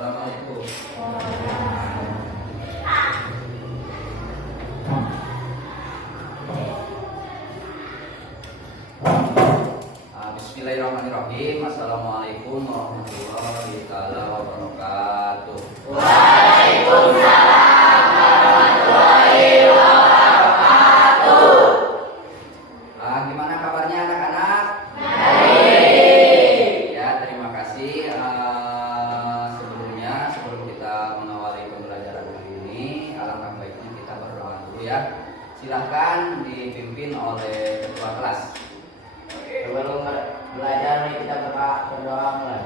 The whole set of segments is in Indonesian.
Assalamualaikum. Bismillahirrahmanirrahim. Assalamualaikum warahmatullahi wabarakatuh. Waalaikumsalam warahmatullahi wabarakatuh. Gimana kabarnya anak-anak? Baik. Ya, terima kasih. Sebelum kita mengawali pembelajaran hari ini, alangkah baiknya kita berdoa dulu ya. Silahkan dipimpin oleh ketua kelas. Sebelum belajar mari kita berdoa mulai.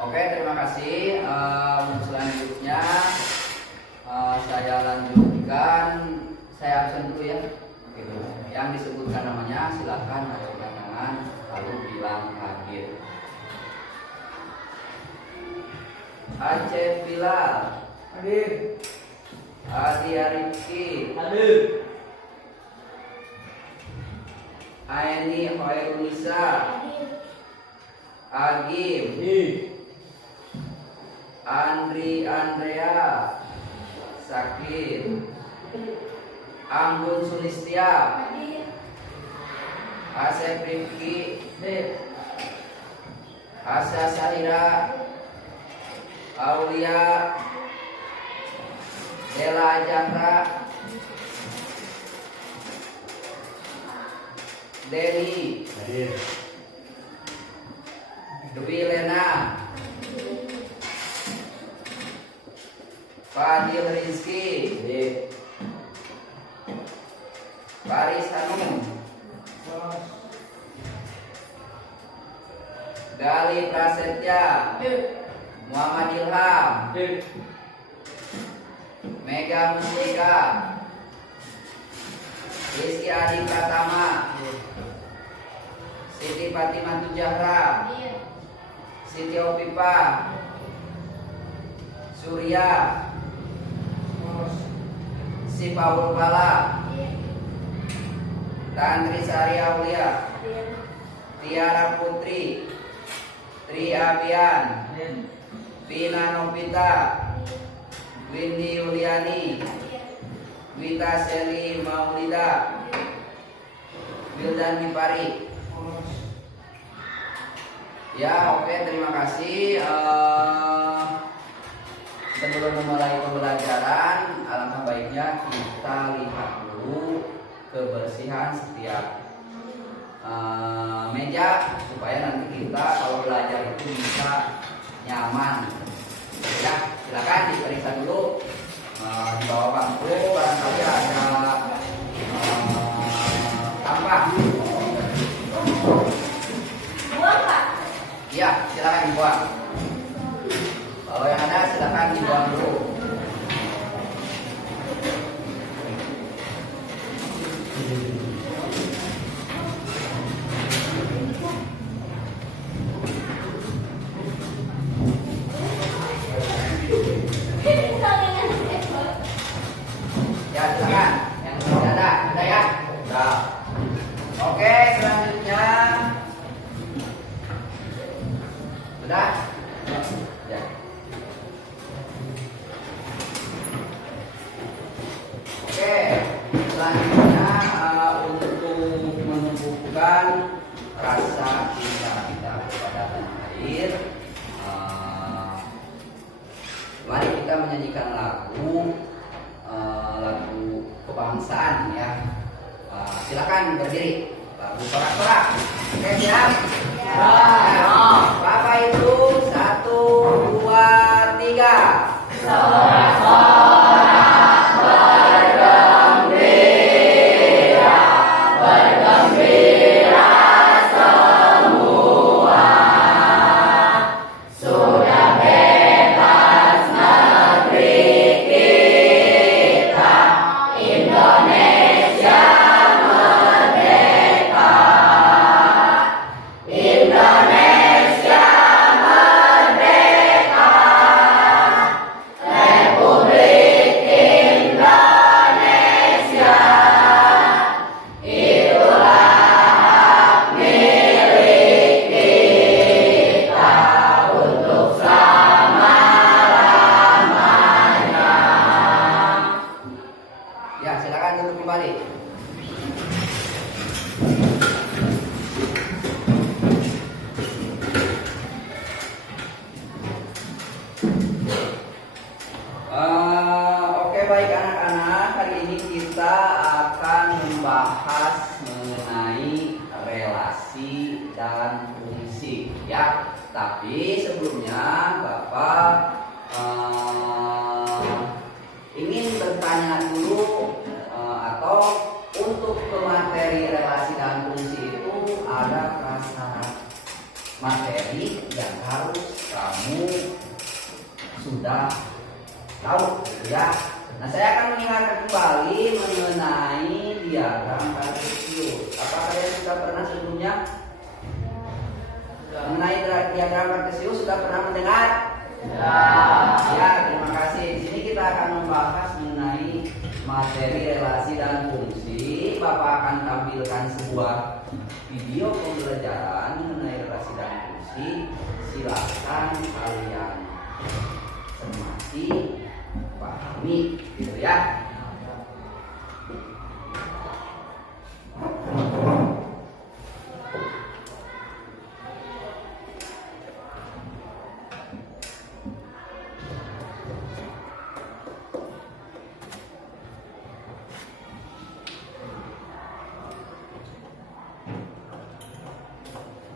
Oke, terima kasih. Selanjutnya saya lanjutkan. Saya absen dulu ya. Gitu. Yang disebutkan namanya silahkan angkat tangan lalu bilang hadir. Aceh Bilal, Hadir. Adi Arifki, Hadir. Aini Hoirunisa, Agim, Andri Andrea, Sakit, Anggun Sulistia, Asep Rifki, Asa Sarira, Aulia, Dela Jandra, Denny, Hadir. Dwi Lena, Fadil Rizki, Paris Hanum, Gali Prasetya, Muhammad Ilham, Mega Mustika, Rizky Adi Pratama, Siti Fatimah Tujahra, Siti Opipa, Surya, Si Paul Pala, Tantri Sari Aulia, Tiara Putri, Tri Abian, Vina Novita, Windy Yuliani, Wita Seli Maulida, Wildan Mipari. Ya, oke, terima kasih. Sebelum memulai pembelajaran, alangkah baiknya kita lihat dulu kebersihan setiap meja supaya nanti kita kalau belajar itu bisa nyaman. Ya, silakan diperiksa dulu di bawah bangku barangkali ada sampah. Buang Pak. dibuang. Kalau yang ada silakan dibuang dulu. Ya silakan. Yang sudah ada, sudah ya. Sudah. Oke, selanjutnya sudah. Ya. Oke, selanjutnya untuk menumbuhkan rasa cinta kita kepada tanah air, mari kita menyanyikan lagu kebangsaan ya. Silakan berdiri. Lagu sorak-sorak. Oke, siap? Bapak itu 1, 2, 3. Sorak-sorak bergembira, bergembira semua. Sudah bebas negeri kita, Indonesia merdeka. Indonesia merdeka. Republik Indonesia. Itulah hak milik kita untuk selama-lamanya. Ya, silakan duduk kembali. Oke, baik anak-anak, hari ini kita akan membahas mengenai relasi dan fungsi ya. Tapi sebelumnya Bapak ingin bertanya dulu atau untuk ke materi relasi dan fungsi itu ada prasyarat materi yang harus kamu sudah tahu ya. Nah, saya akan mengingatkan kembali mengenai diagram Kartesius. Apa kalian sudah pernah sebelumnya mengenai diagram Kartesius sudah pernah mendengar? Ya, terima kasih. Di sini kita akan membahas mengenai materi relasi dan fungsi. Bapak akan tampilkan sebuah video pembelajaran mengenai relasi dan fungsi. Silakan kalian cermati, pahami, gitu ya.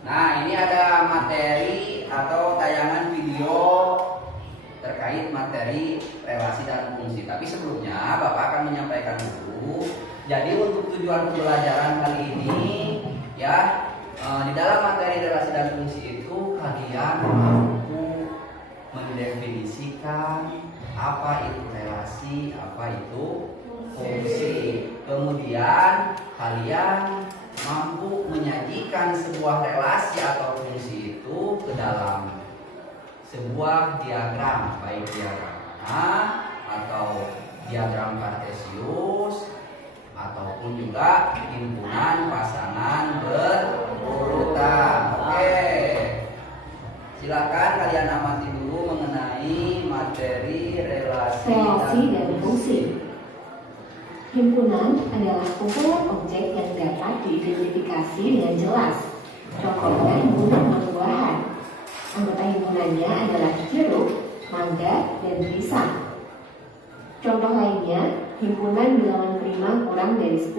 Nah, ini ada materi atau tayangan video terkait materi relasi dan fungsi. Tapi sebelumnya Bapak akan menyampaikan dulu. Jadi untuk tujuan pembelajaran kali ini ya, di dalam materi relasi dan fungsi itu kalian mampu mendefinisikan apa itu relasi, apa itu fungsi. Kemudian kalian mampu menyajikan sebuah relasi atau fungsi itu ke dalam sebuah diagram, baik diagram atau diagram Kartesius ataupun juga himpunan pasangan berurutan. Oke, silakan kalian amati dulu mengenai materi relasi dan fungsi. Himpunan adalah kumpulan objek yang dapat diidentifikasi dengan jelas. Contohnya himpunan buah-buahan. Anggota himpunannya adalah jeruk, mangga, dan pisang. Contoh lainnya, himpunan bilangan prima kurang dari 10.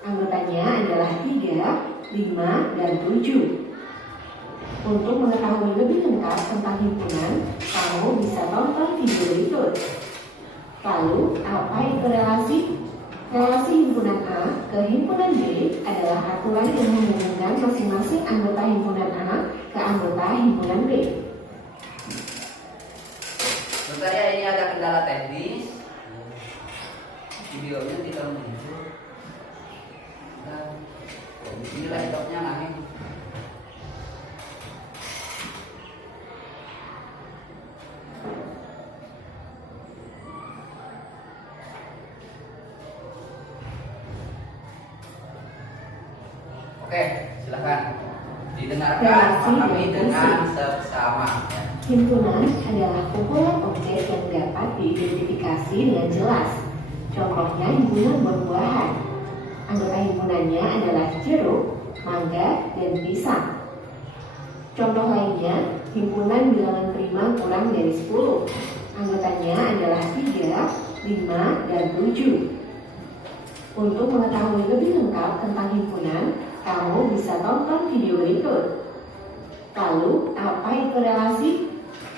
Anggotanya adalah 3, 5, dan 7. Untuk mengetahui lebih lengkap tentang himpunan, kamu bisa tonton video berikut. Lalu, apa itu relasi? Relasi himpunan A ke himpunan B adalah aturan yang menghubungkan masing-masing anggota himpunan A ke anggota himpunan B. Bentar ya, ini ada kendala teknis. Videonya tidak muncul. Nah, ini laptopnya aneh. Oke, silakan didengarkan kami dengan seksama. Himpunan adalah kumpulan objek yang dapat diidentifikasi dengan jelas. Contohnya himpunan buah-buahan. Anggota himpunannya adalah jeruk, mangga, dan pisang. Contoh lainnya, himpunan bilangan prima kurang dari 10. Anggotanya adalah 3, 5, dan 7. Untuk mengetahui lebih lengkap tentang himpunan, kamu bisa tonton video berikut. Lalu, apa itu relasi?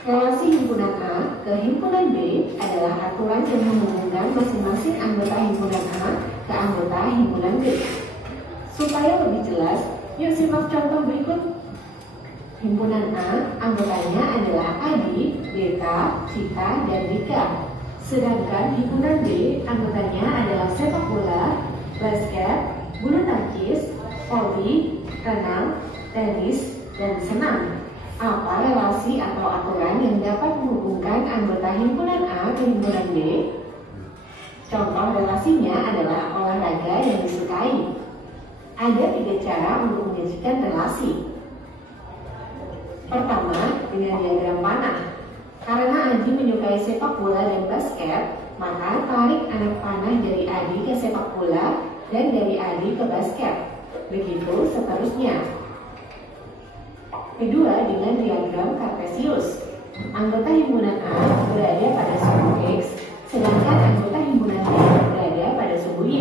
Relasi himpunan A ke himpunan B adalah aturan yang menghubungkan masing-masing anggota himpunan A ke anggota himpunan B. Supaya lebih jelas, yuk simak contoh berikut. Himpunan A, anggotanya adalah Adi, Beta, Cita, dan Rika. Sedangkan himpunan B, anggotanya adalah sepak bola, basket, bulu tangkis, voli, renang, tenis, dan senam. Apa relasi atau aturan yang dapat menghubungkan anggota himpunan A ke himpunan B? Contoh relasinya adalah olahraga yang disukai. Ada 3 cara untuk menyajikan relasi. Pertama, dengan diagram panah. Karena Adi menyukai sepak bola dan basket, maka tarik anak panah dari Adi ke sepak bola dan dari Adi ke basket. Begitu seterusnya. Kedua, dengan diagram Kartesius. Anggota himpunan A berada pada suku X, sedangkan anggota himpunan B berada pada suku Y.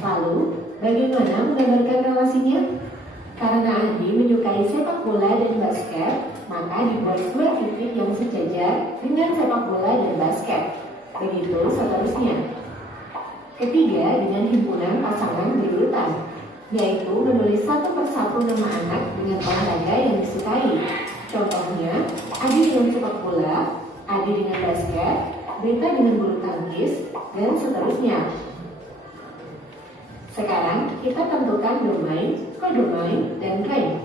Lalu, bagaimana menggambarkan relasinya? Karena Adi menyukai sepak bola dan basket, maka dibuat 2 titik yang sejajar dengan sepak bola dan basket. Begitu seterusnya. Ketiga, dengan himpunan pasangan berurutan, yaitu menulis satu persatu nama anak dengan olahraga yang disukai. Contohnya, Adi dengan sepak bola, Adi dengan basket, Beta dengan bulu tangkis, dan seterusnya. Sekarang kita tentukan domain, kodomain, dan range.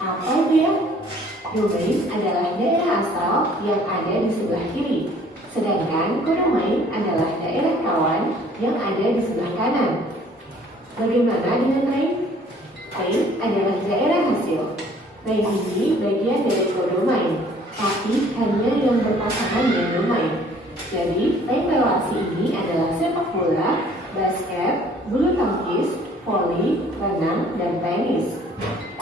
Apa itu ya? Domain adalah daerah asal yang ada di sebelah kiri, sedangkan kodomain adalah daerah kawan yang ada di sebelah kanan. Bagaimana dengan range? Range adalah daerah hasil. Range ini bagian dari kodomain, tapi hanya yang berpasangan dengan domain. Jadi, range relasi ini adalah sepak bola, basket, bulu tangkis, voli, renang, dan tenis.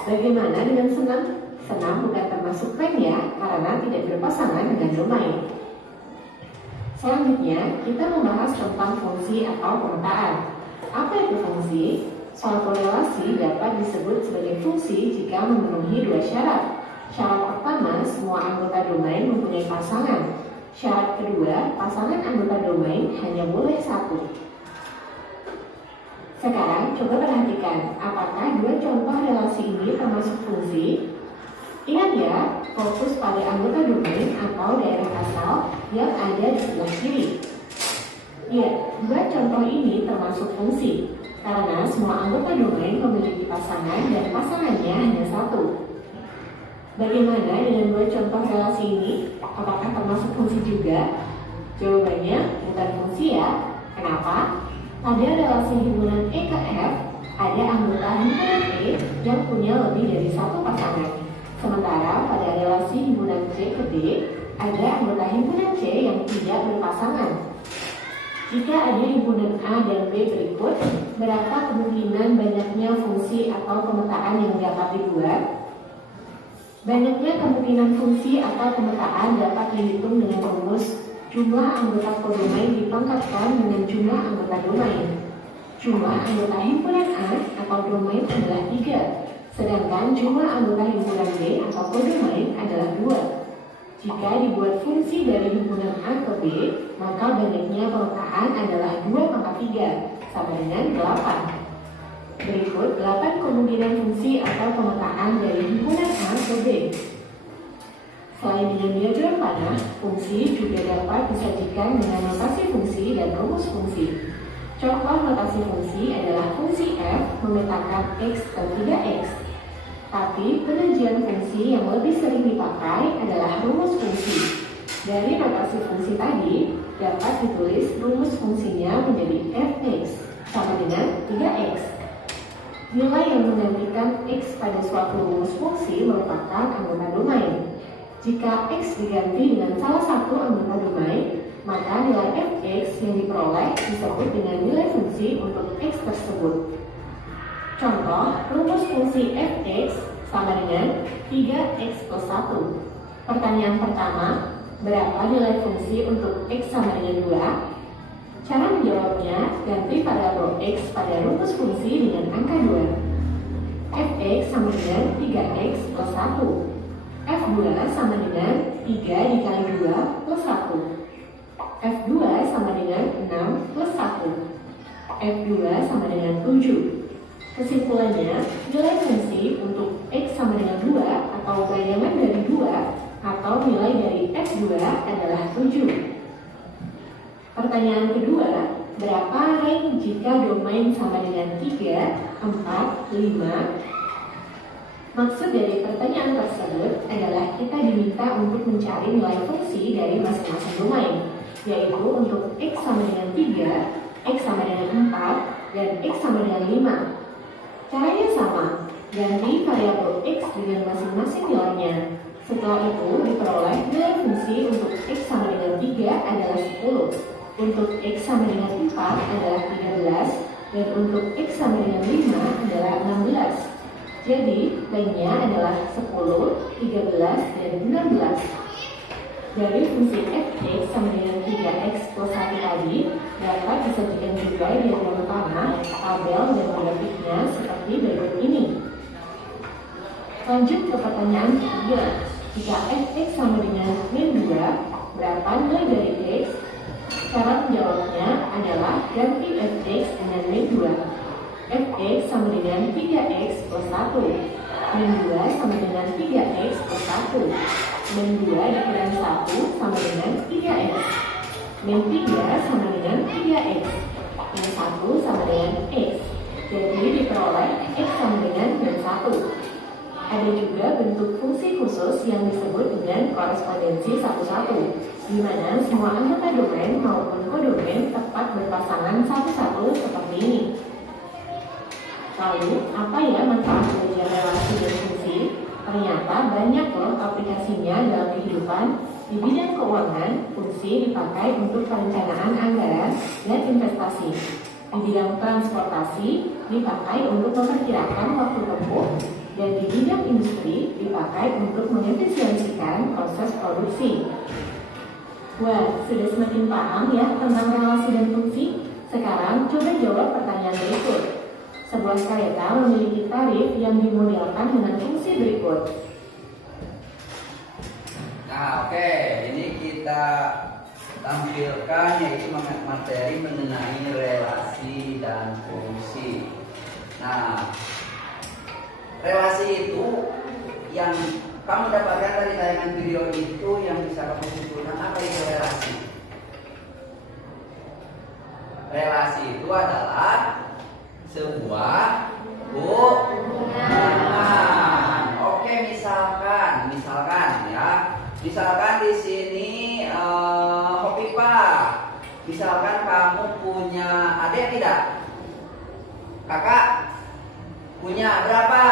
Bagaimana dengan senam? Senam bukan termasuk range ya, karena tidak berpasangan dengan domain. Selanjutnya, kita membahas tentang fungsi atau pemetaan. Apa itu fungsi? Suatu relasi dapat disebut sebagai fungsi jika memenuhi 2 syarat. Syarat pertama, semua anggota domain mempunyai pasangan. Syarat kedua, pasangan anggota domain hanya boleh 1. Sekarang, coba perhatikan, apakah 2 contoh relasi ini termasuk fungsi? Ingat ya, fokus pada anggota domain atau daerah asal yang ada di sebelah kiri. Ya, 2 contoh ini termasuk fungsi, karena semua anggota domain memiliki pasangan dan pasangannya hanya 1. Bagaimana dengan 2 contoh relasi ini? Apakah termasuk fungsi juga? Jawabannya bukan fungsi ya. Kenapa? Pada relasi himpunan E ke F, ada anggota himpunan E yang punya lebih dari 1 pasangan. Sementara pada relasi himpunan C ke D, ada anggota himpunan C yang tidak berpasangan. Jika ada himpunan A dan B berikut, berapa kemungkinan banyaknya fungsi atau pemetaan yang dapat dibuat? Banyaknya kemungkinan fungsi atau pemetaan dapat dihitung dengan rumus jumlah anggota kodomain dipangkatkan dengan jumlah anggota domain. Jumlah anggota himpunan A atau domain adalah 3, sedangkan jumlah anggota himpunan B atau kodomain adalah 2. Jika dibuat fungsi dari himpunan A ke B, maka banyaknya pemetaan adalah 2/3, sama dengan 8. Berikut 8 kemungkinan fungsi atau pemetaan dari himpunan A ke B. Selain dengan diagram panah, fungsi juga dapat disajikan dengan notasi fungsi dan rumus fungsi. Contoh notasi fungsi adalah fungsi f memetakan x dan 3x. Tapi penyajian fungsi yang lebih sering dipakai adalah rumus fungsi. Dari notasi fungsi tadi, dapat ditulis rumus fungsinya menjadi fx sama dengan 3x. Nilai yang menggantikan x pada suatu rumus fungsi merupakan anggota domain. Jika x diganti dengan salah satu anggota domain, maka nilai fx yang diperoleh disebut dengan nilai fungsi untuk x tersebut. Contoh, rumus fungsi fx sama dengan 3x plus 1. Pertanyaan pertama, berapa nilai fungsi untuk x sama dengan 2? Cara menjawabnya, ganti variabel x pada rumus fungsi dengan angka 2. Fx sama dengan 3x plus 1. F2 sama dengan 3 dikali 2 plus 1. F2 sama dengan 6 plus 1. F2 sama dengan 7. Kesimpulannya, nilai fungsi untuk x sama dengan 2 atau bayangan dari 2 atau nilai dari F2 adalah 7. Pertanyaan kedua, berapa rank jika domain sama dengan 3, 4, 5? Maksud dari pertanyaan tersebut adalah kita diminta untuk mencari nilai fungsi dari masing-masing domain, yaitu untuk x sama dengan 3, x sama dengan 4, dan x sama dengan 5. Caranya sama, ganti variabel x dengan masing-masing nilainya. Setelah itu diperoleh nilai fungsi untuk x sama dengan 3 adalah 10, untuk x sama dengan 4 adalah 13, dan untuk x sama dengan 5 adalah 16. Jadi, lainnya adalah 10, 13, dan 16. Dari fungsi fx sama dengan 3x plus 1 tadi, dapat disajikan juga diagram panah, tabel, dan grafiknya seperti berikut ini. Lanjut ke pertanyaan ketiga. Jika fx sama dengan min 2, berapa nilai dari x? Cara menjawabnya adalah ganti fx dengan min 2. Fx sama dengan 3x plus 1. Min 2 sama dengan 3x plus 1. Min 2 dikurangi 1 sama dengan 3x. Min 3 sama dengan 3x. Min 1 sama dengan x. Jadi diperoleh x sama dengan min 1. Ada juga bentuk fungsi khusus yang disebut dengan korespondensi 1-1, di mana semua anggota domain maupun kodomain tepat berpasangan 1-1 seperti ini. Lalu, apa ya manfaat belajar relasi dan fungsi? Ternyata banyak loh aplikasinya dalam kehidupan. Di bidang keuangan, fungsi dipakai untuk perencanaan anggaran dan investasi. Di bidang transportasi, dipakai untuk memperkirakan waktu tempuh. Dan di bidang industri, dipakai untuk mengefisiensikan proses produksi. Wah, sudah semakin paham ya tentang relasi dan fungsi? Sekarang coba jawab pertanyaan berikut. Sebuah kereta memiliki tarif yang dimodelkan dengan fungsi berikut. Nah, oke, ini kita tampilkan yaitu materi mengenai relasi dan fungsi. Nah, relasi itu yang kamu dapatkan dari tayangan video itu yang bisa kamu simpulkan apa itu relasi? Relasi itu adalah sebuah hubungan. Oke, misalkan ya. Misalkan di sini Hopipa. Misalkan kamu punya adik tidak? Kakak punya berapa?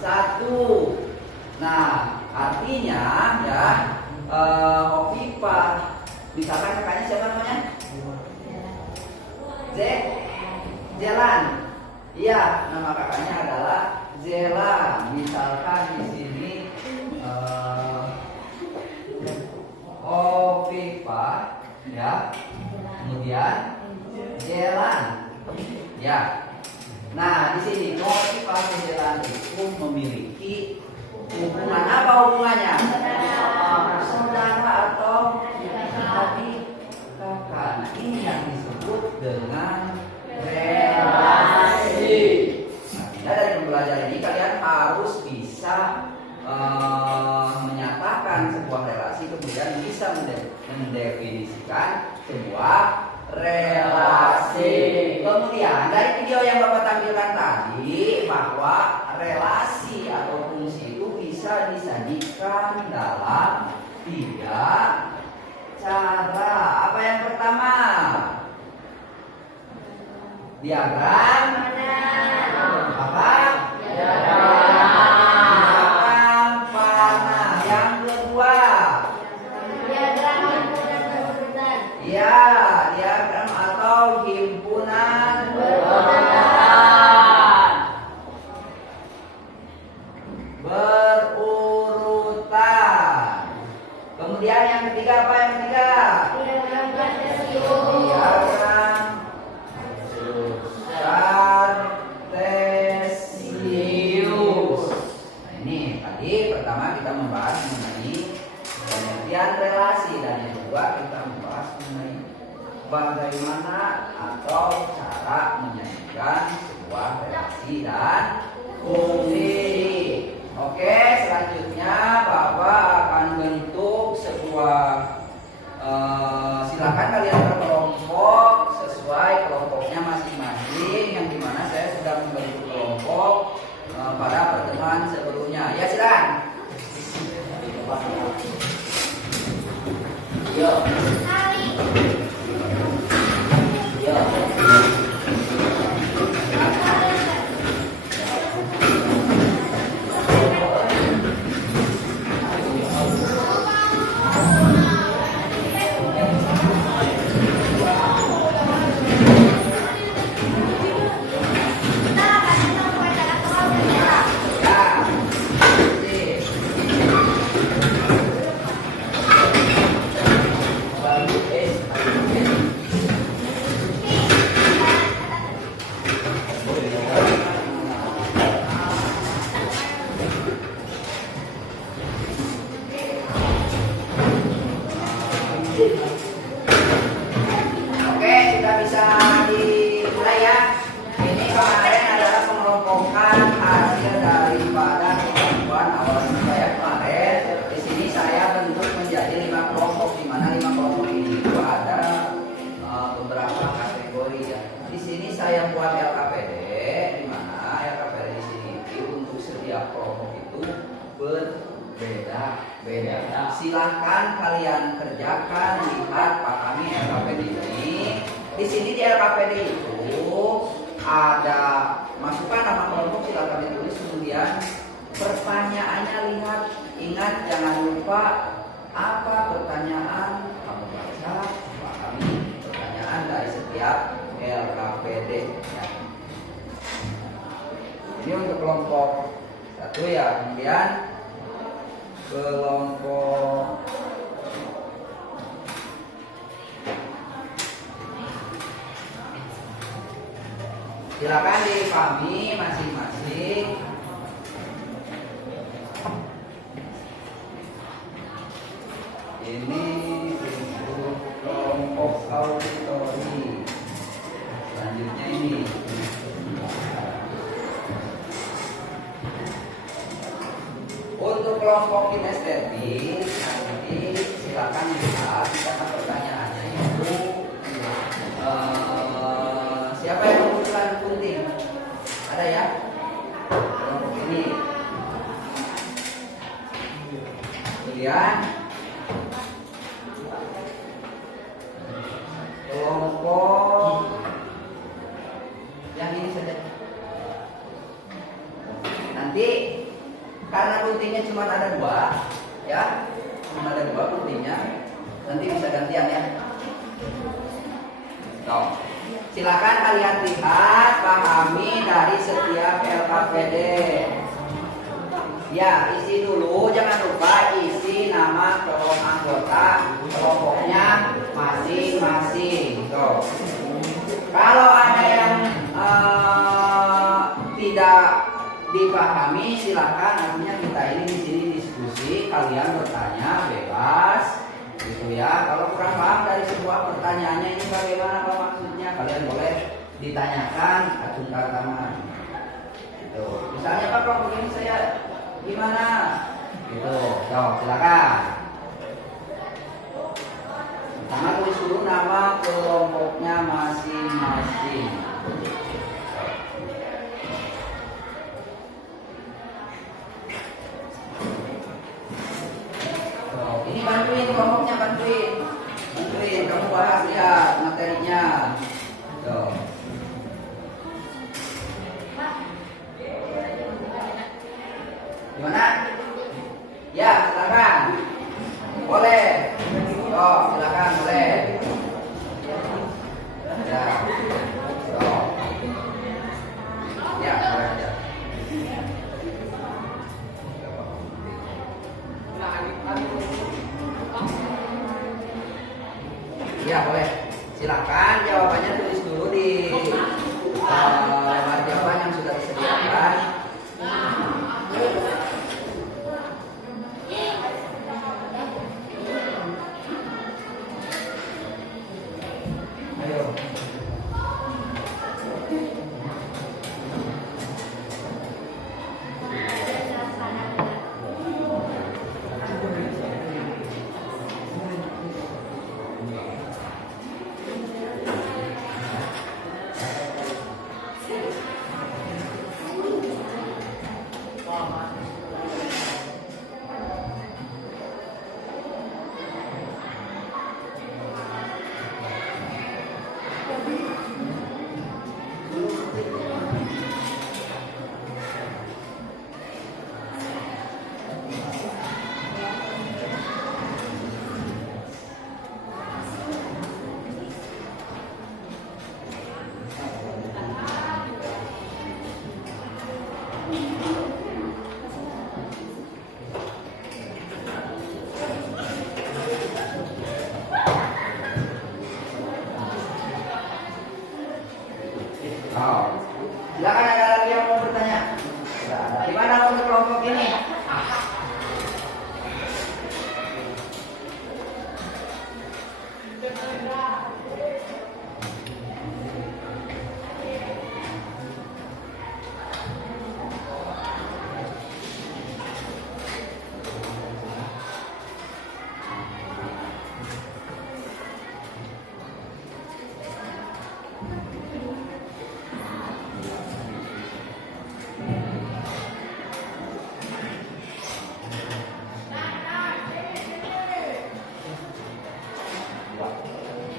1. Nah, artinya ya Hopipa. Misalkan kakaknya siapa namanya? Zelan. Iya, nama kakaknya adalah Zela. Misalkan di sini Hopipa ya. Kemudian Zelan. Ya. Nah, di sini Hopipa dan Zelan itu memiliki hubungan apa hubungannya? Saudara atau adik kakak. Nah, ini yang disebut dengan relasi. Nah, dari pembelajaran ini kalian harus bisa menyatakan mendefinisikan sebuah relasi. Kemudian dari video yang Bapak tampilkan tadi bahwa relasi atau fungsi itu bisa disajikan dalam 3 cara. Apa yang pertama? Diagram. Apa? Diagram panah. Yang kedua? Ya, diagram atau himpunan berurutan. Kemudian yang ketiga apa yang ketiga? Diagram kartesius. Nah, ini tadi pertama kita membahas mengenai pengertian relasi, dan yang kedua kita membahas mengenai bagaimana atau cara menyajikan sebuah relasi dan fungsi. Oke, selanjutnya Bapak akan bentuk sebuah silakan kalian berkelompok sesuai kelompoknya masing-masing, yang dimana saya sudah membentuk kelompok pada pertemuan sebelumnya. Ya, silakan. Yo. Yo. Oke, sudah bisa dimulai ya. Ini kemarin adalah pengelompokan hasil daripada kemampuan awal saya kemarin. Di sini saya bentuk menjadi 5 kelompok, di mana 5 kelompok ini itu ada beberapa kategori ya. Di sini saya buat LKPD, di mana LKPD di sini itu untuk setiap kelompok itu berbeda. Silahkan kalian kerjakan, lihat, pahami LKPD ini. Di sini di LKPD itu ada masukkan nama kelompok, silahkan ditulis. Kemudian pertanyaannya lihat, ingat jangan lupa apa pertanyaan, kamu baca, pahami pertanyaan dari setiap LKPD ya. Ini untuk kelompok 1 ya. Kemudian kelompok silakan dipahami masing-masing. Ini untuk kelompok auditori. Selanjutnya ini untuk kelompok kinestetik. Nanti silakan lihat karena pertanyaannya itu siapa yang mengusulkan gunting? Ada ya? Kelompok ini. Kemudian kelompok yang ini saja. Nanti karena guntingnya cuma ada 2 ya, cuma ada 2 guntingnya, nanti bisa gantian ya. Tuh. Silakan kalian lihat, pahami dari setiap LKPD. Ya, isi dulu, jangan lupa isi nama kelompok anggota kelompoknya masing-masing. Tuh. Kalau ada yang tidak dipahami, silakan, artinya kita ini di sini diskusi, kalian bertanya bebas gitu ya. Kalau kurang paham dari sebuah pertanyaannya ini bagaimana apa maksudnya, kalian boleh ditanyakan acungkan tangan gitu. Misalnya Pak, kelompok ini saya gimana gitu. Silakan. Karena tulis dulu nama kelompoknya masing-masing. Ini bantuin kelompoknya, bantuin. Kamu bahas lihat materinya. Tuh. Gimana? Ya, silakan. Boleh. Oh, silakan boleh. Ya. Oh. Ya, boleh aja. Ya, boleh. Silakan jawabannya tulis dulu di lembar jawaban yang sudah disediakan. Ayo. Oh. Silakan, ada lagi yang mau bertanya? Gimana untuk kelompok ini?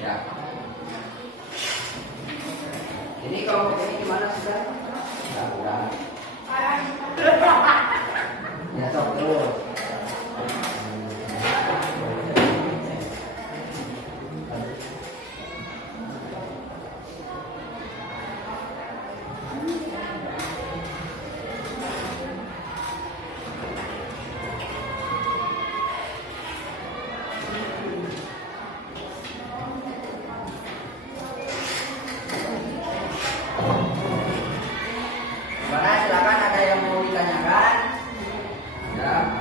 Ya. Ini kelompok ini gimana sudah? Sudah. Ya, sok terus. Gimana? Silakan, ada yang mau ditanyakan? Ya.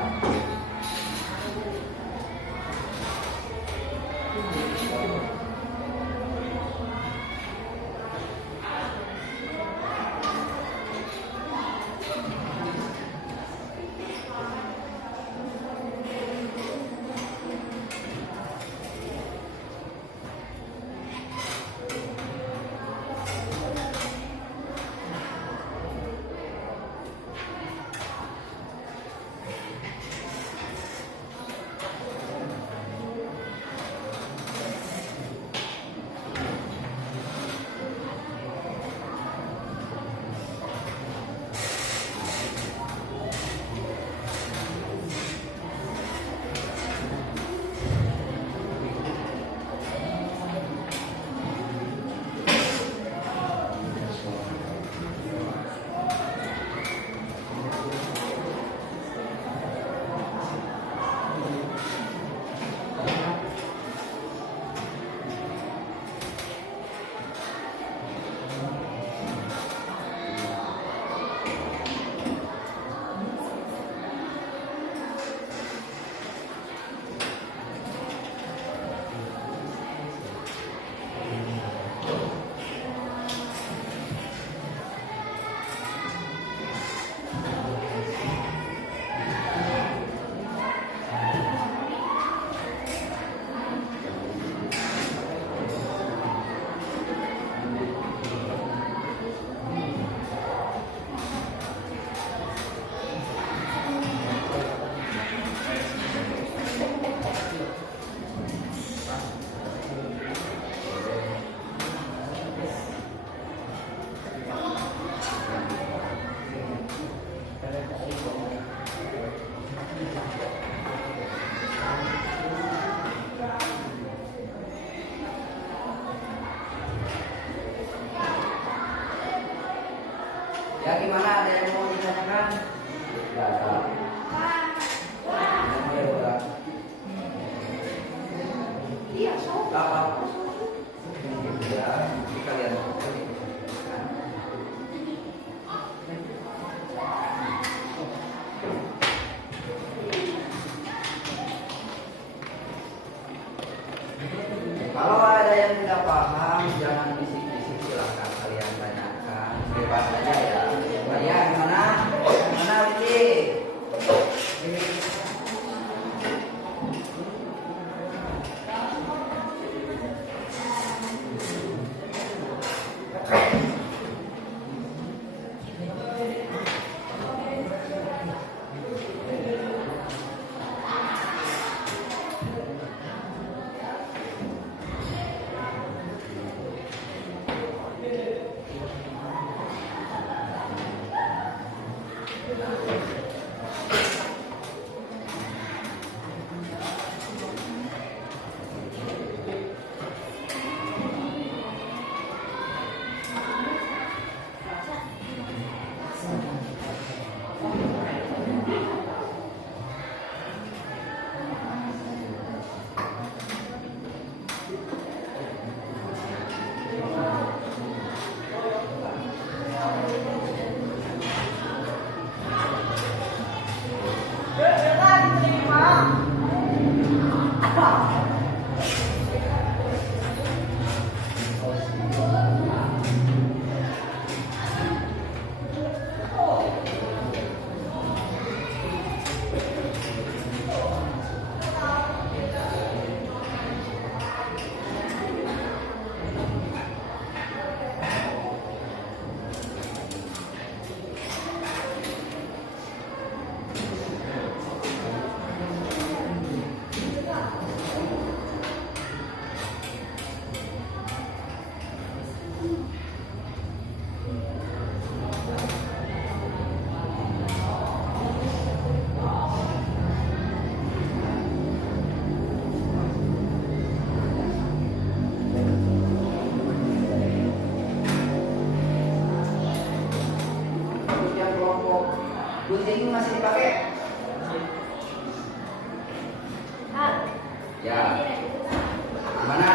paham, jangan bisik-bisik, silahkan kalian tanyakan. Bebas saja ya. Kalian gimana? Gimana, Widi? Gunting masih dipakai? Ya. Gimana?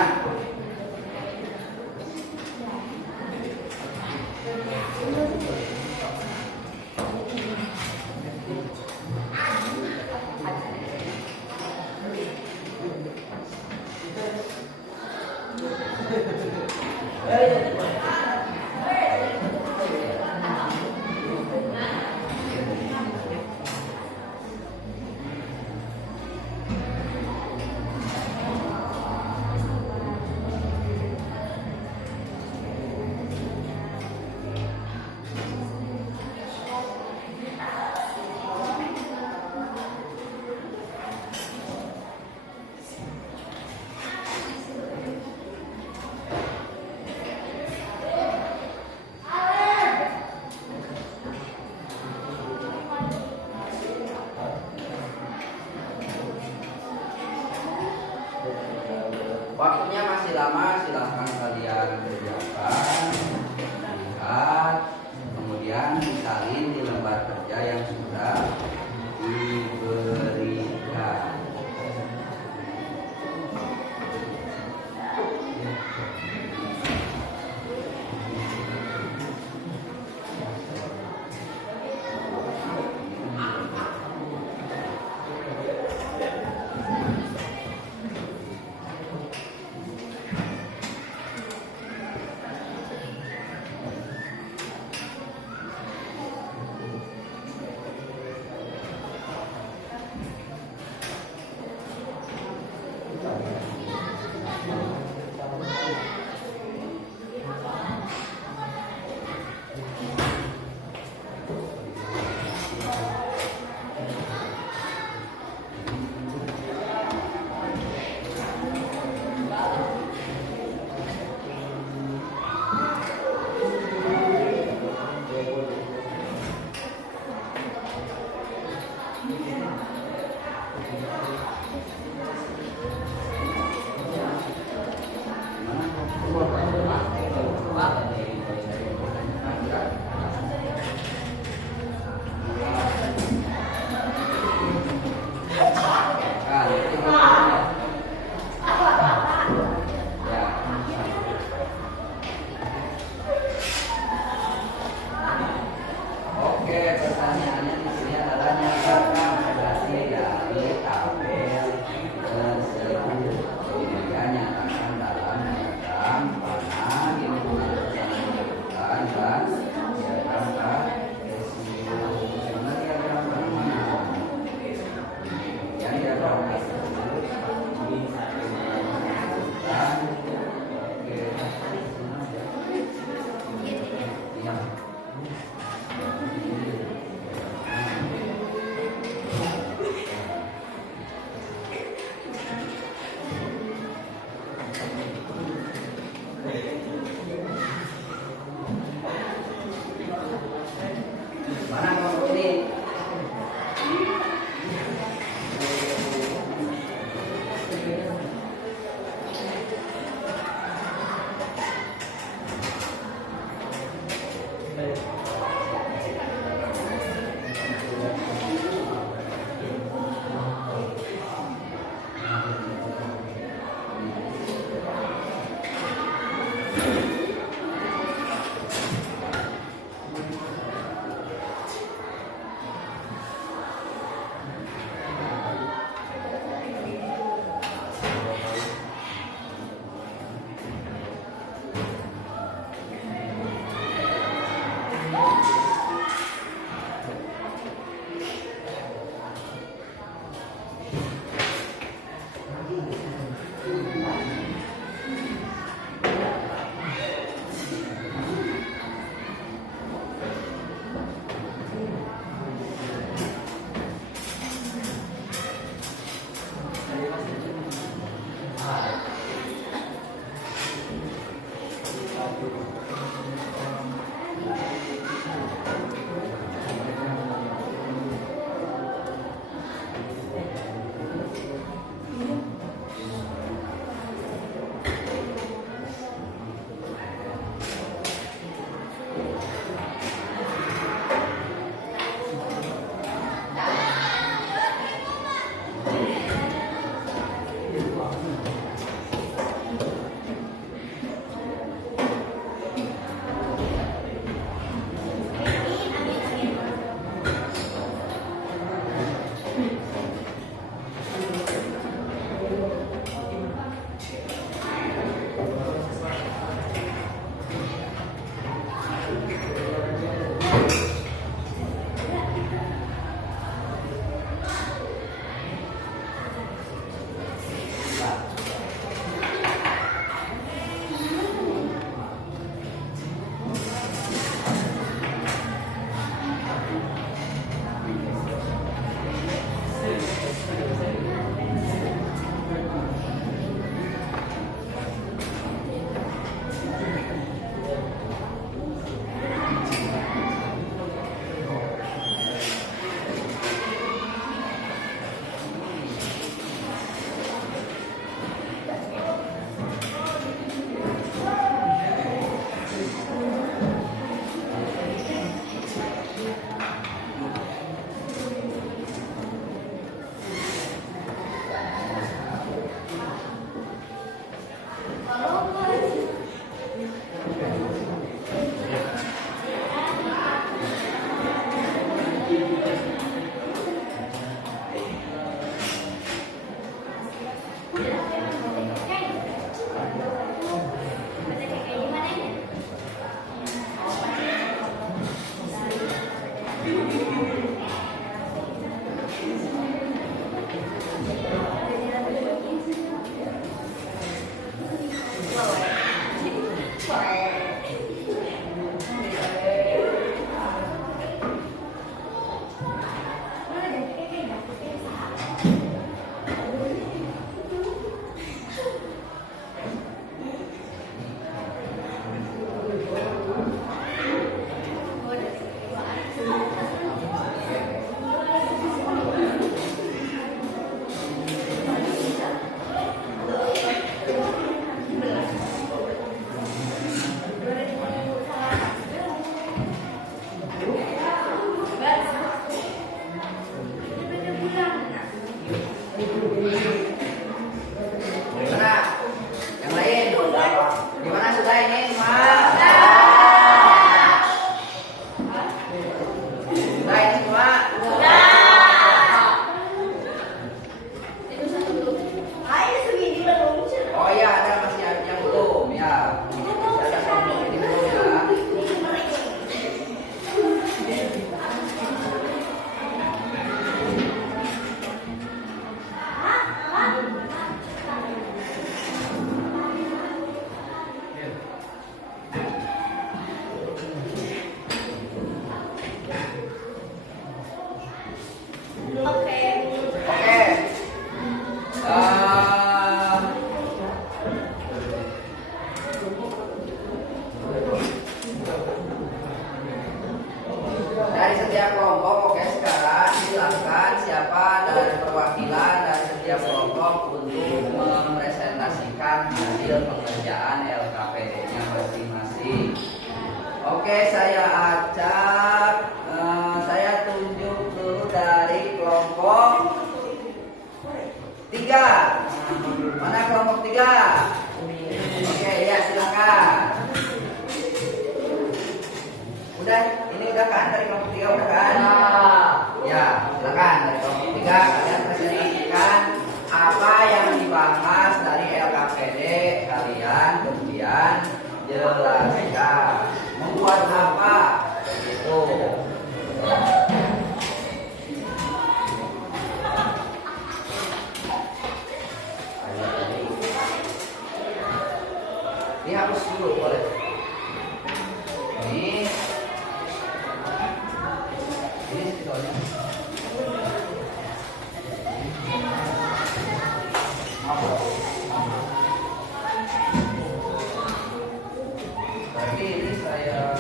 Waktunya masih lama, silahkan kalian kerjakan, lihat, kemudian salin di lembar kerja yang sudah diberikan. Pertanyaannya di sini adalah nyatakan relasi dari tabel tersebut. Oke, saya acak. Saya tunjuk dulu dari kelompok 3. Mana kelompok 3? Oke, ya silakan. Udah, ini udah kan dari kelompok 3 udah kan? Ya, silakan dari kelompok 3 kalian presentasikan apa yang dibahas dari LKPD kalian, kemudian jelaskan membuat apa itu. Dihapus dulu boleh. Ini sebetulnya. Tapi ini saya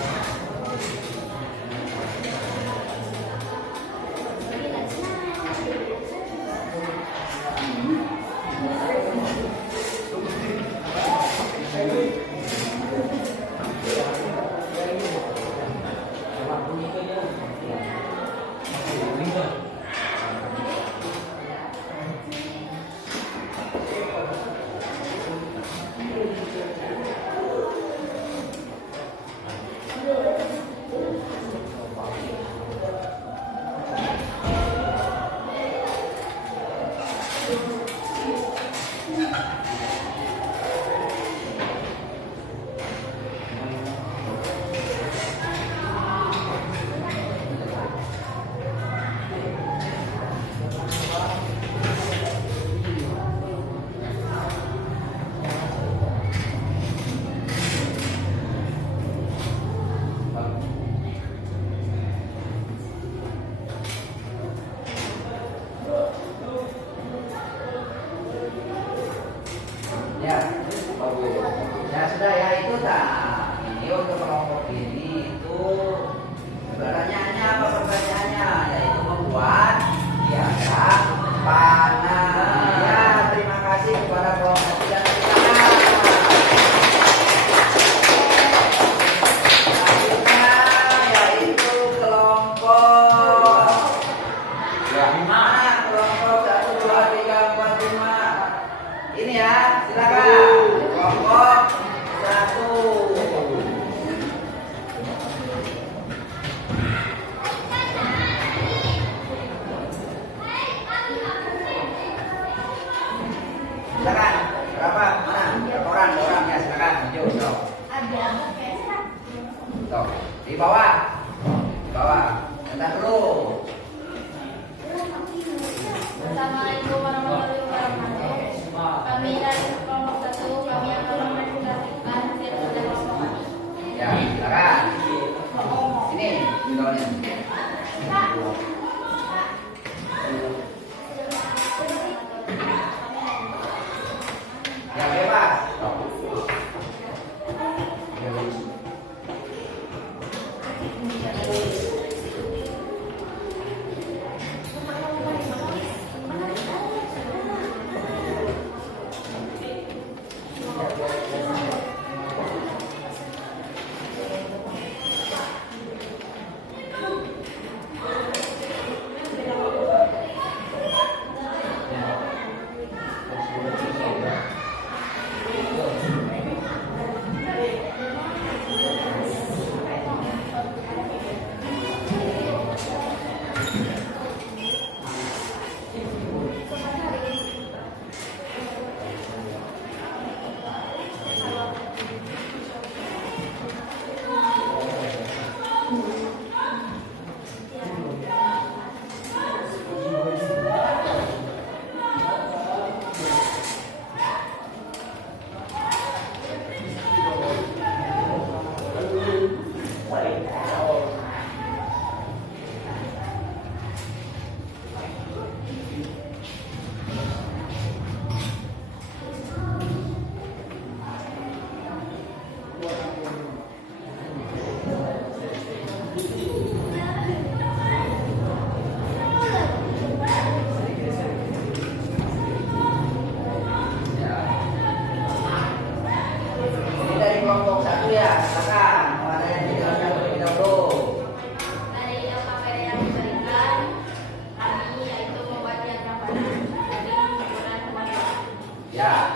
Ya.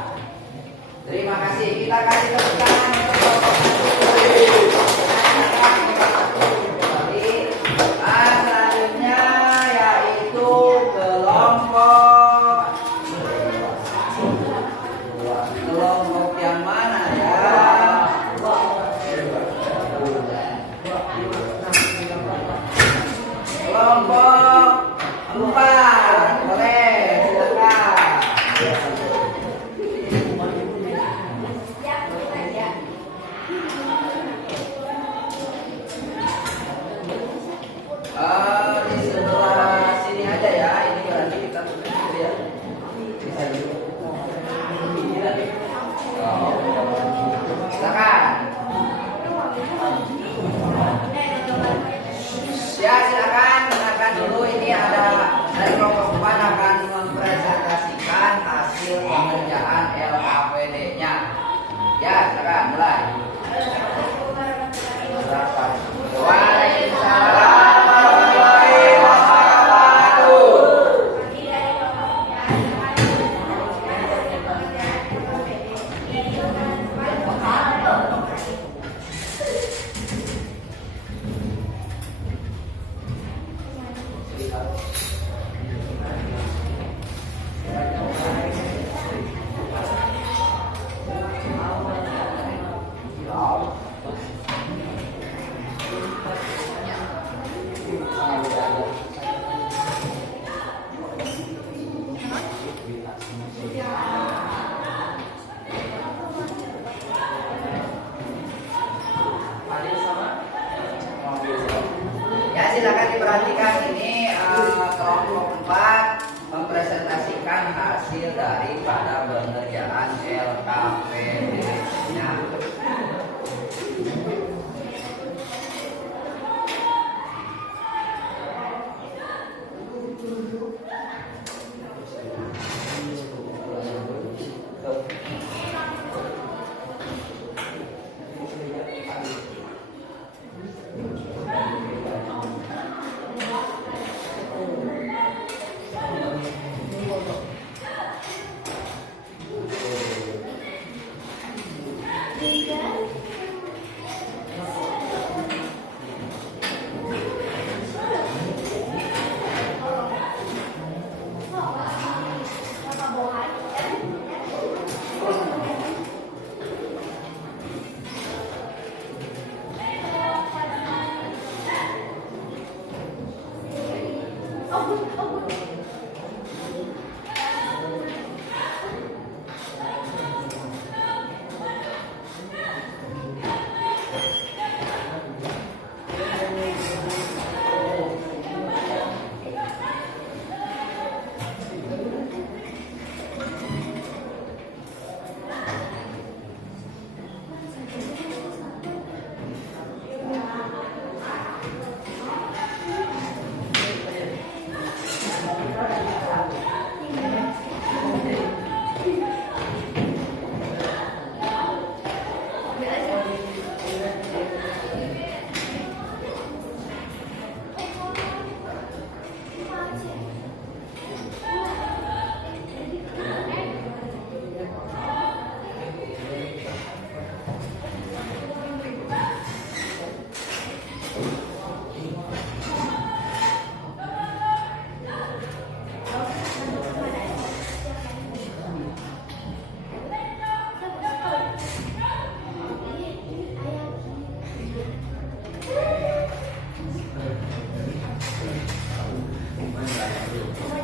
Terima kasih. Kita kasih tepuk tangan untuk kelompok 1. Selanjutnya yaitu kelompok yang mana ya? Kelompok 4. Boleh, silakan. Di sebelah sini aja ya. Ini berarti kita tutup dulu ya. Bisa dulu. Silakan. Ya, silakan dengarkan dulu. Ini ada dari kelompok 4 akan mempresentasikan hasil pengerjaan LKPD-nya. Ya, silakan mulai. Waalaikumsalam warahmatullahi wabarakatuh. Ya, silakan diperhatikan ini kelompok 4 mempresentasikan hasil daripada pengerjaan LKPD-nya.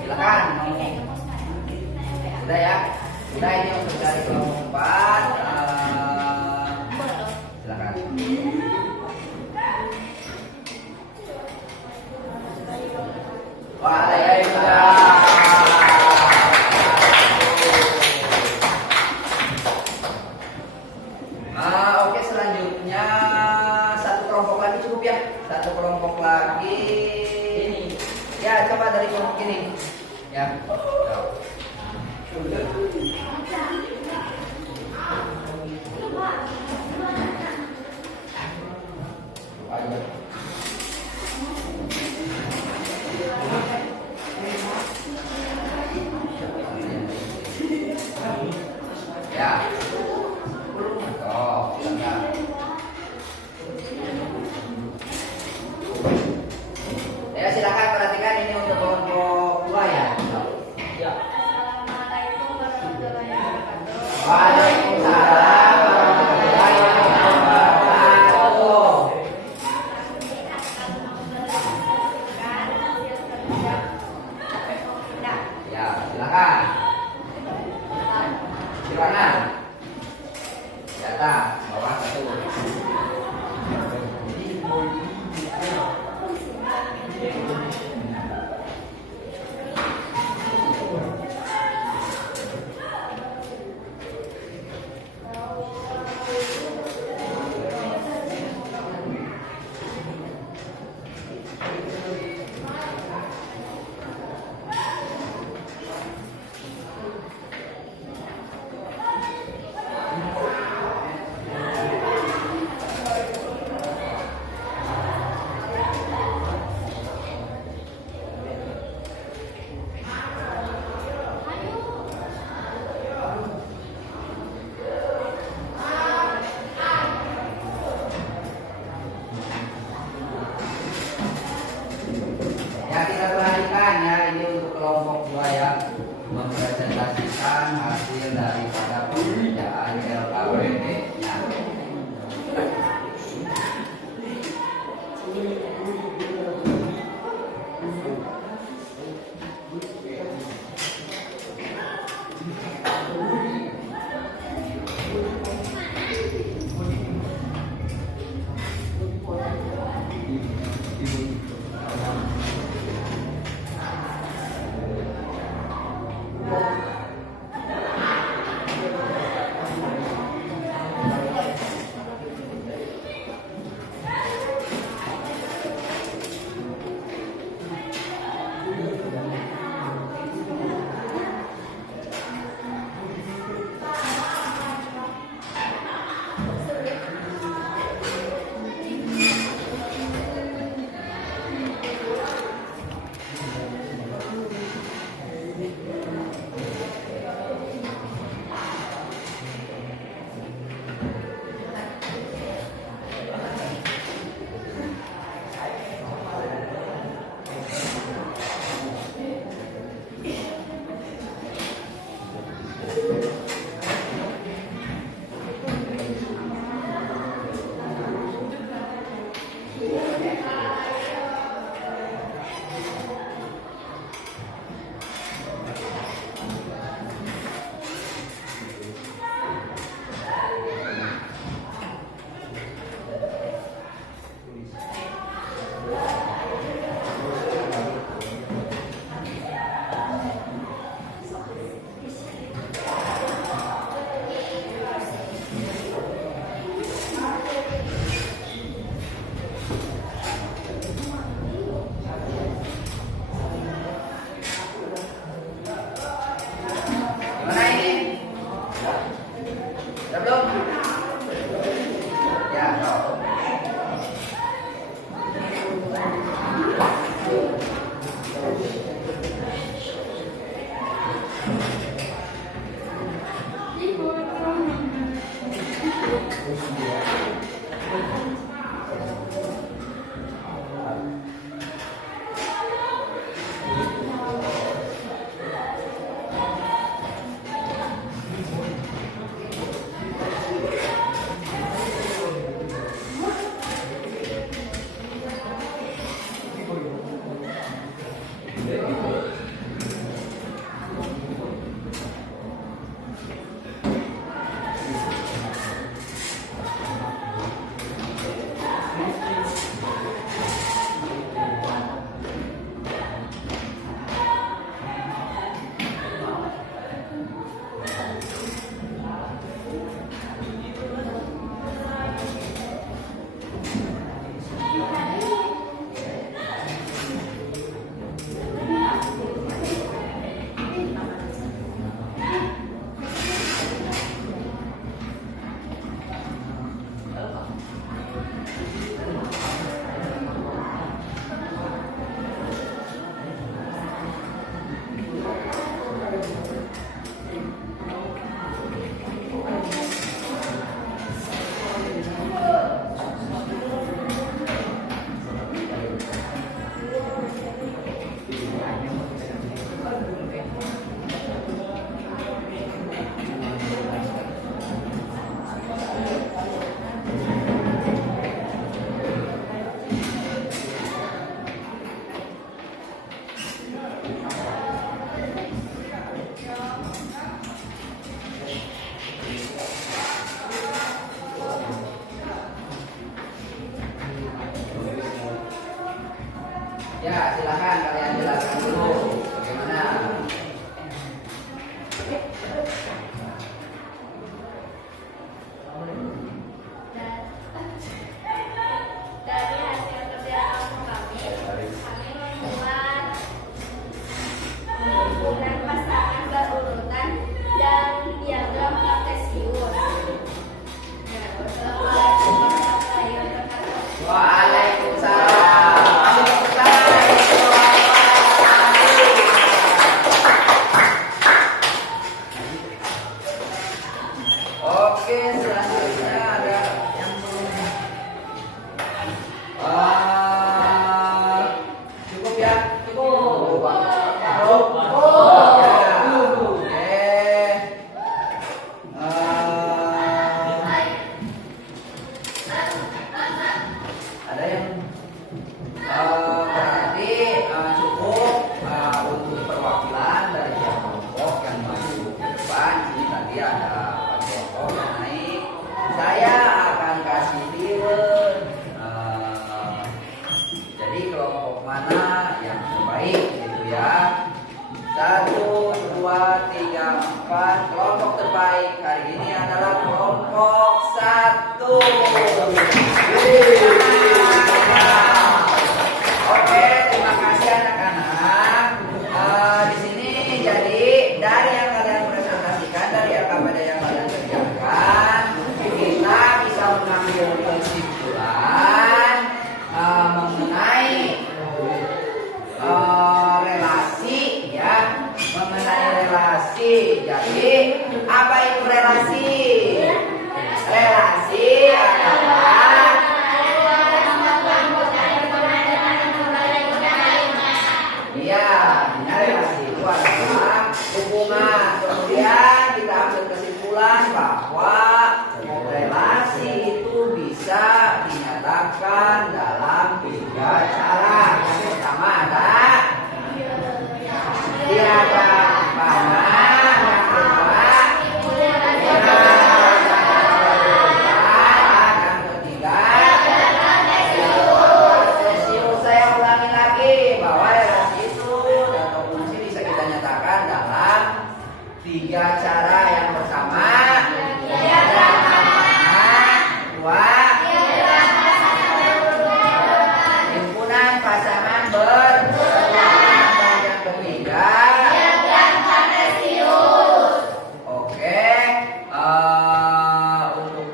Silakan. Udah ya. Udah, ini untuk dari kelompok 4. Silakan. Waalaikumsalam. Oke, selanjutnya satu kelompok lagi cukup ya. Satu kelompok lagi. Ini. Ya, coba dari kelompok ini. Ya. Ayo. Ya. Oh, silakan. Ya, silakan perhatikan ini untuk kelompok 2 ya. Ya. Waalaikumsalam warahmatullahi wabarakatuh. Ya, silakan. Silakan. Data bawah 1. Ya, kita perhatikan ya, ini untuk kelompok 2 ya, mempresentasikan hasil daripada pengerjaan LKPP-nya. siapkan kelompok terbaik. Hari ini adalah kelompok 1. Oke, terima kasih anak-anak. Di sini jadi dari yang kalian presentasikan, dari AKPD yang kalian kerjakan, kita bisa mengambil kesimpulan mengenai relasi, ya, mengenai relasi. Jadi apa itu relasi? Relasi adalah relasi itu adalah hubungan. Kemudian kita ambil kesimpulan bahwa relasi itu bisa dinyatakan dalam 3 cara. Yang pertama ada tiada mana, yang kedua yang ketiga sesius. Saya ulangi lagi bahwa relasi itu atau fungsi bisa kita nyatakan dalam 3 cara. Yang pertama himpunan pasangan berpasangan, dan yang ketiga oke. Untuk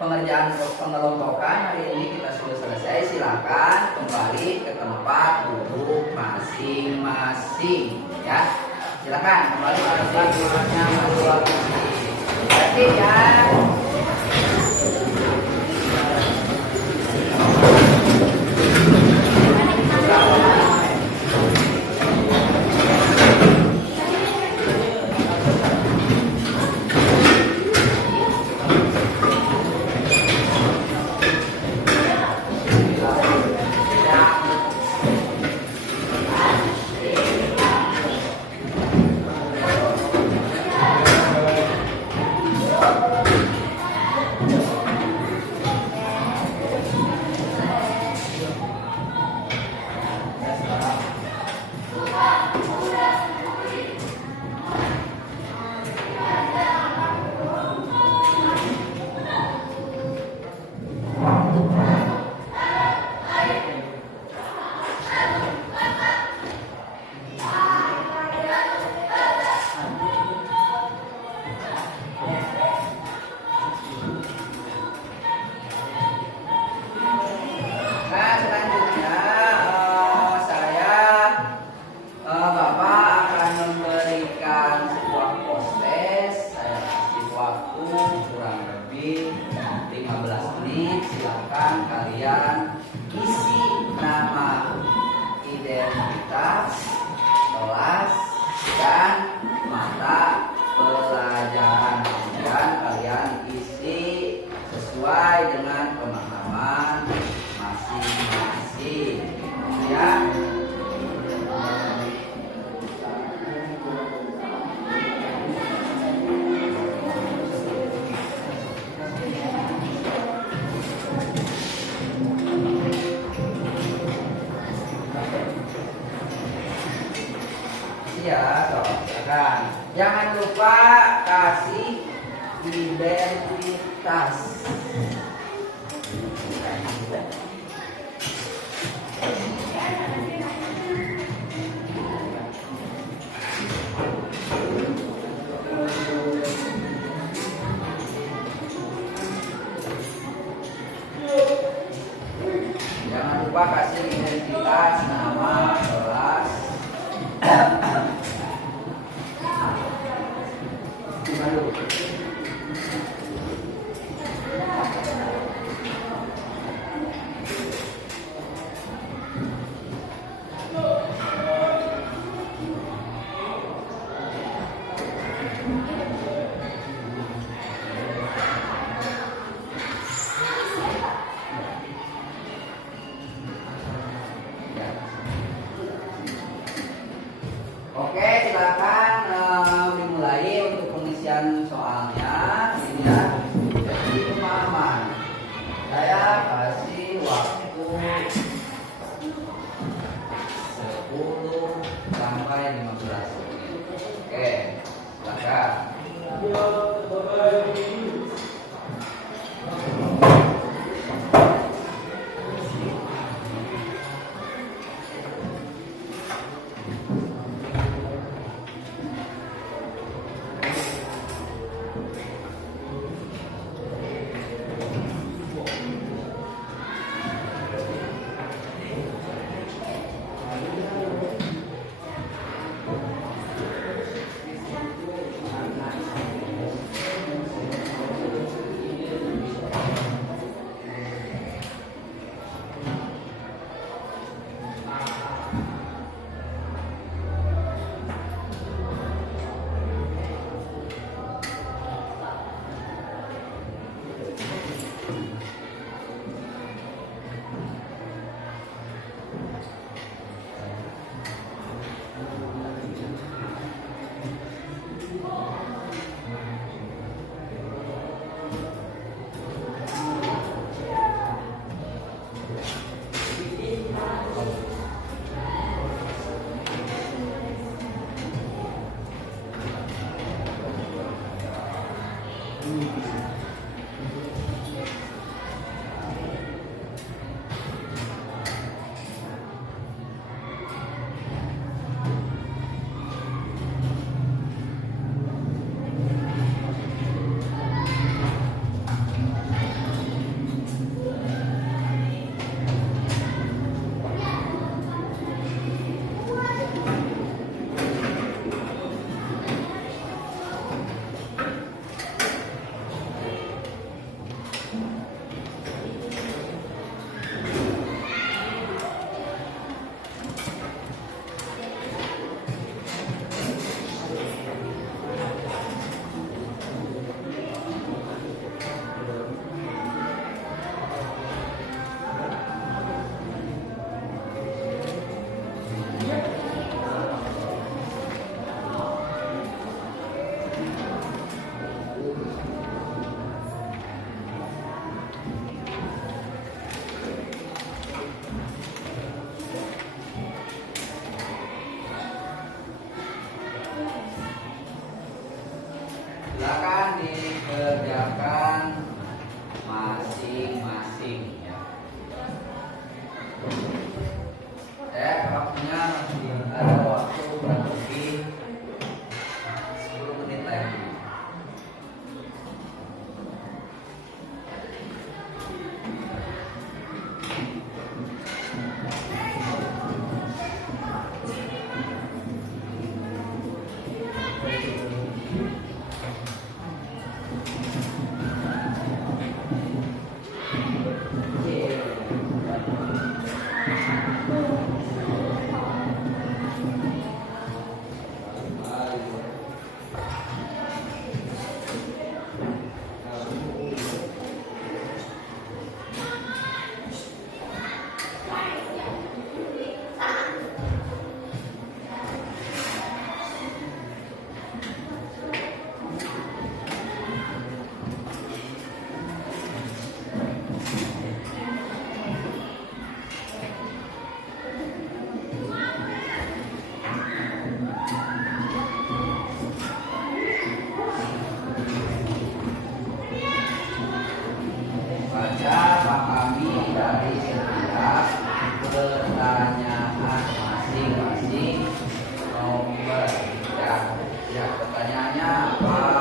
pengerjaan pengelompokan hari ini kita sudah selesai. Silakan kembali ke tempat duduk masing-masing, ya. Silakan kembali ke tempat duduknya masing-masing. Berarti ya. Jangan lupa kasih identitas. Jangan lupa kasih identitas, nama, kelas. Lalu Silakan dikerjakan masing-masing ya. Saya waktunya masih ada waktu kurang lebih 10 menit lagi. Baca pahami dari setiap pertanyaan masing-masing nomor ya. Ya, pertanyaannya apa?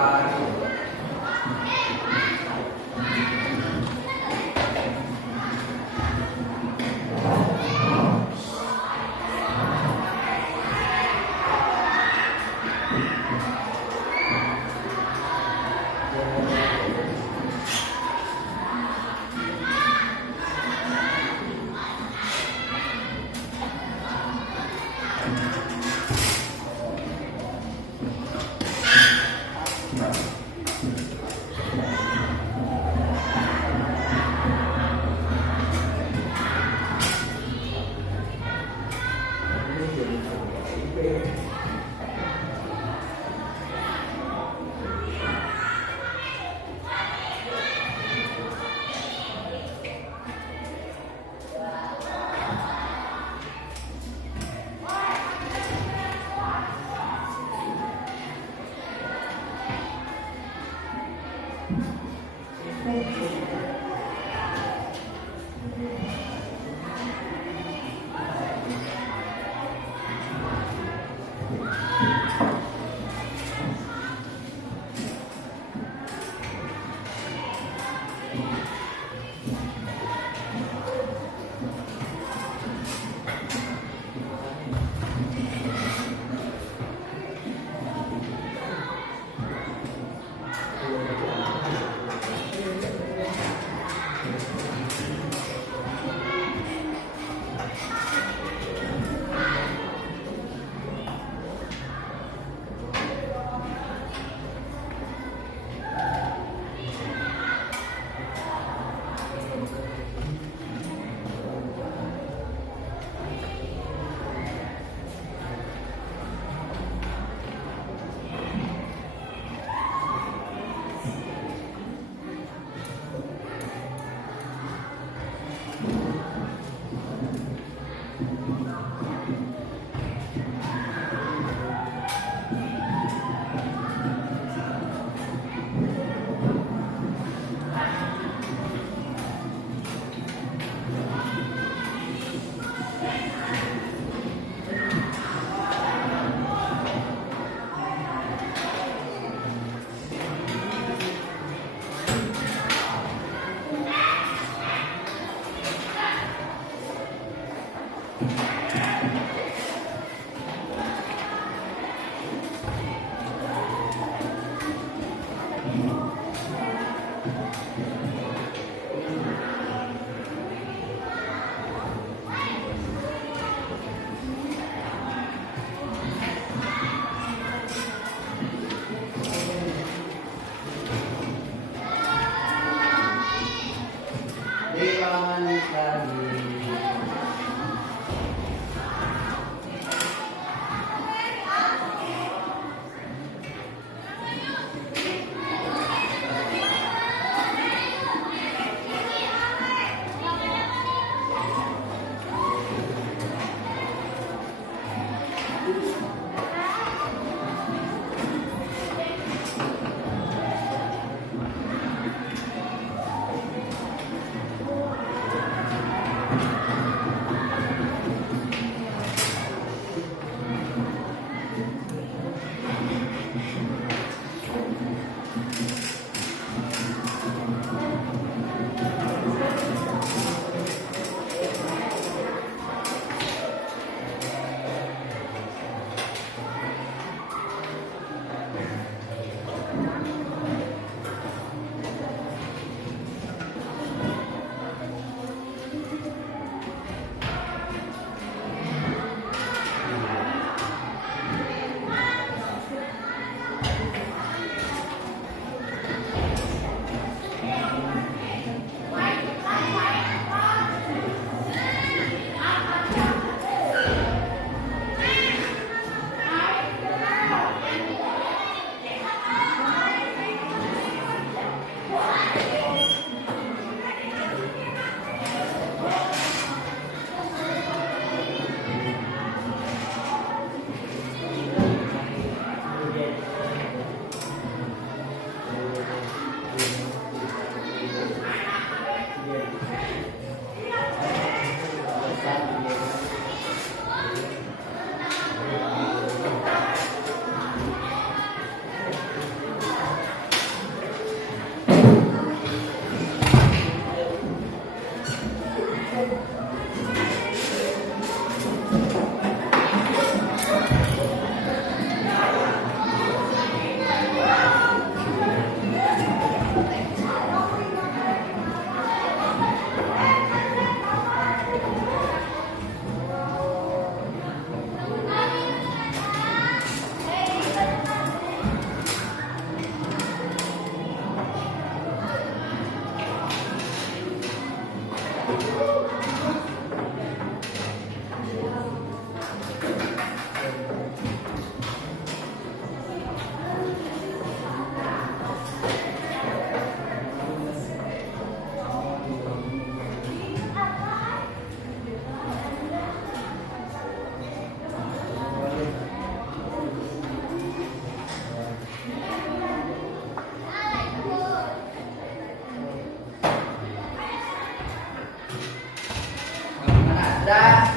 sudah?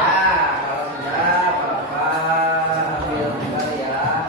Ya, kalau sudah, Bapak ambil kembali ya.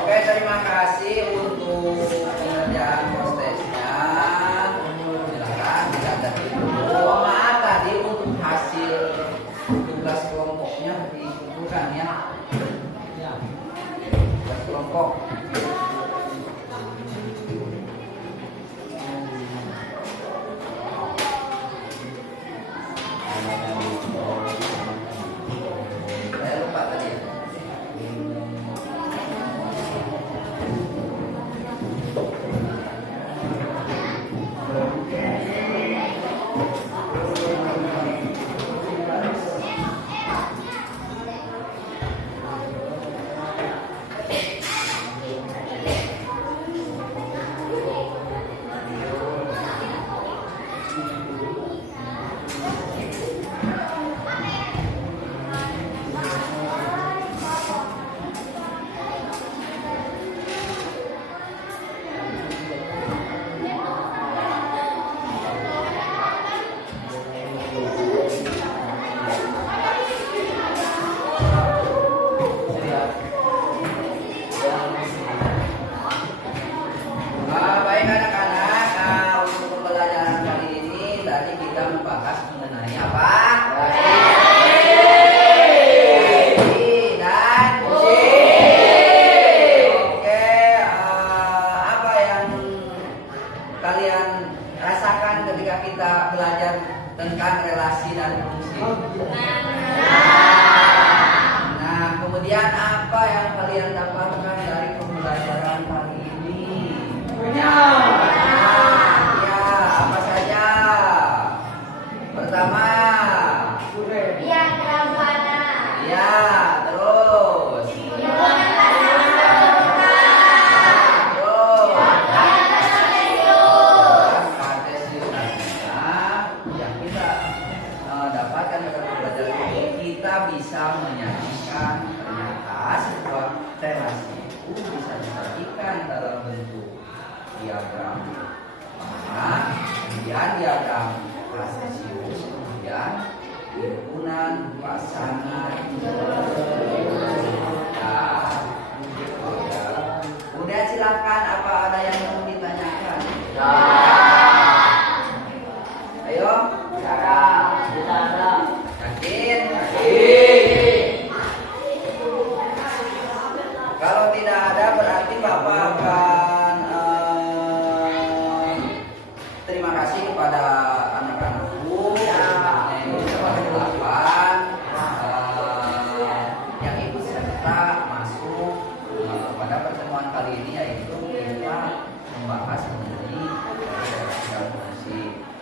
Oke, terima kasih untuk pengerjaan prosesnya. Silakan dicatat dulu. Oh, maaf tadi untuk hasil tugas kelompoknya dikumpulkan ya. Tugas kelompok. Saya lupa tadi. Baik anak-anak, untuk pembelajaran kali ini tadi kita membahas mengenai apa? Fungsi dan fungsi. Oke, apa yang kalian rasakan ketika kita belajar tentang relasi dan fungsi? Nah, kemudian apa yang kalian dapatkan dari pembelajaran kali ini? Ya, apa saja? Pertama, ya, terus, Kartesius. Yang kita dapatkan dari pembelajaran ini, kita bisa menyajikan ternyata sebuah relasi itu bisa disajikan dalam bentuk diagram kemudian diagram Kartesius, kemudian himpunan pasangan. Kemudian silakan, apa ada yang mau ditanyakan? Ayo, yakin? Kalau tidak ada berarti Bapak akan terima kasih kepada anak-anakku yang berkelapan yang ikut serta masuk pada pertemuan kali ini, yaitu kita membahas mengenai fungsi.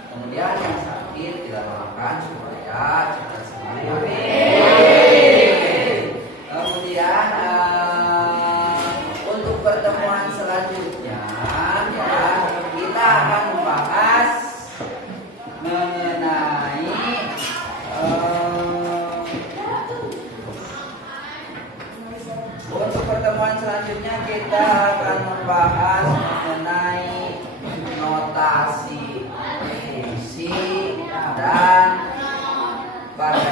Kemudian yang sakit kita doakan supaya cepat sembuh. Kemudian untuk pertemuan selanjutnya ya, kita akan membahas mengenai untuk pertemuan selanjutnya kita akan membahas mengenai notasi fungsi dan pada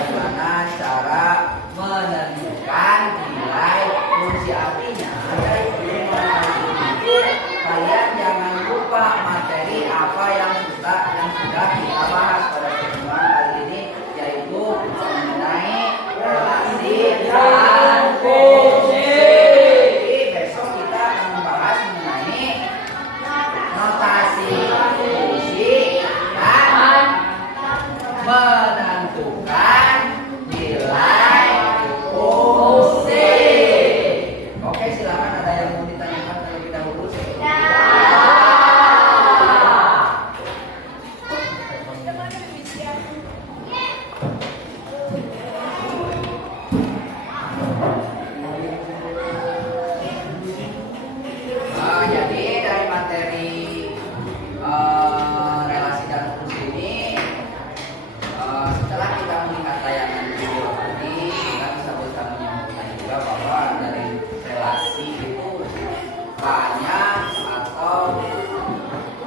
banyak atau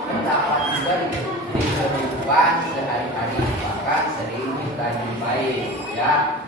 terdapat juga di kehidupan sehari-hari, bahkan sering kita jumpai ya.